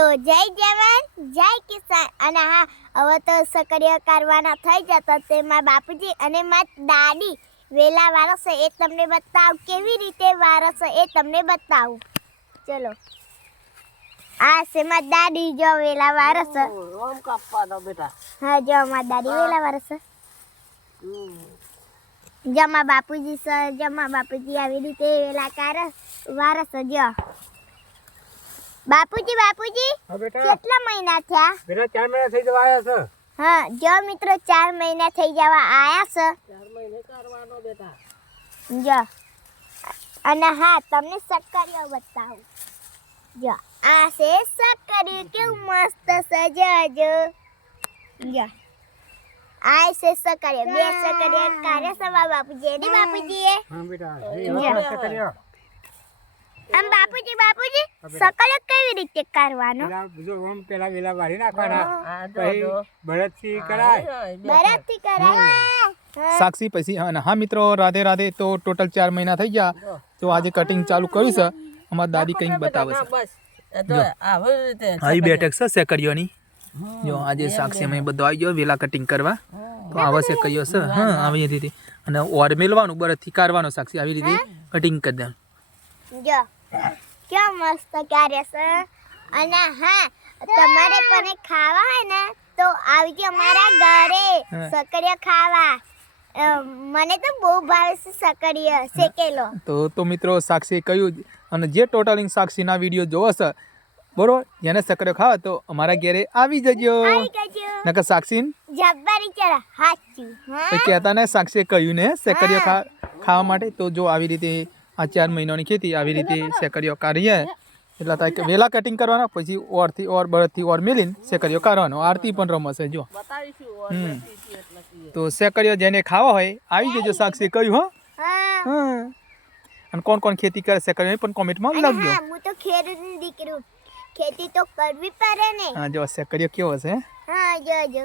તો જય જવાન જય કિસાન અને હા હવે તો સકડીઓ કારવાના થઈ જતા તેમાં બાપુજી અને માં દાદી વેલા વારસ એ તમને બતાવું કેવી રીતે વારસ એ તમને બતાવું ચલો આ છે માં દાદી જો વેલા વારસ રોમ કાપવા દો બેટા હા જો માં દાદી વેલા વારસ જમા બાપુજી આવી રીતે વેલા વારસ જો બાપુજી હા બેટા કેટલા મહિના થયા બેટા 4 મહિના થઈ જવા આવ્યા છે હા જો મિત્રો 4 મહિના થઈ જવા આયા છે 4 મહિને કરવાનો બેટા જો અને હા તમને સક્કરીઓ બતાવું જો આ છે સક્કરી કેવું મસ્ત સજાજો જો આ છે સક્કરીઓ બે સક્કરીઓ કારે સવા બાપુજી એની બાપુજી હા બેટા આમ બાપુજી સક્કરીઓ કેવી રીતે કરવાનો જો ઓમ પેલા વેલા વાળી નાખવાના પછી બળદથી કરાય બરાબરથી કરાય સાક્ષી પછી હા મિત્રો રાધે રાધે તો ટોટલ 4 મહિના થઈ ગયા તો આજે કટિંગ ચાલુ કર્યું છે અમારા દાદી કંઈક બતાવે છે આવી બેઠક છે સેકરીઓની જો આજે સાક્ષી અમે બધો આવી ગયો વેલા કટિંગ કરવા તો આવા સેકરીઓ છે હા આવી રીતે અને ઓર મેલવાનું બરદથી કાઢવાનો સાક્ષી આવી રીતે કટિંગ કરી દેવાનું જો કેમ મસ્ત કાર્ય છે અને હા તમારે પણ ખાવા હોય ને તો આવજો અમારા ઘરે સકડીઓ ખાવા મને તો બહુ ભાવે છે સકડીઓ શેકેલો તો મિત્રો સાક્ષીએ કહ્યું અને જે ટોટલિંગ સાક્ષીના વિડીયો જોવો છે બરોબર એને સકડીઓ ખાવા તો અમારા ઘરે આવી જજો નકર સાક્ષી જબ્બારી ચડા હાચું તો કહેતા ને સાક્ષીએ કહ્યું ને સકડીઓ ખાવા માટે તો જો આવી રીતે આ 4 મહિનાની ખેતી આવી રીતે સેકરીઓ કાઢીએ એટલા થાય વેલા કટિંગ કરવાના પછી ઓરથી ઓર બળદથી ઓર મેલીને સેકરીઓ કાઢવાનો આરતી પણ રમશે જો તો સેકરીઓ જેને ખાવા હોય આવી જજો સાક્ષી કહ્યું હો અને કોણ ખેતી કરે સેકરીઓ પણ કોમેન્ટમાં લખજો હું તો ખેડૂતની દીકરી ખેતી તો કરવી પડે ને હા જો સેકરીઓ કેવો છે હા જો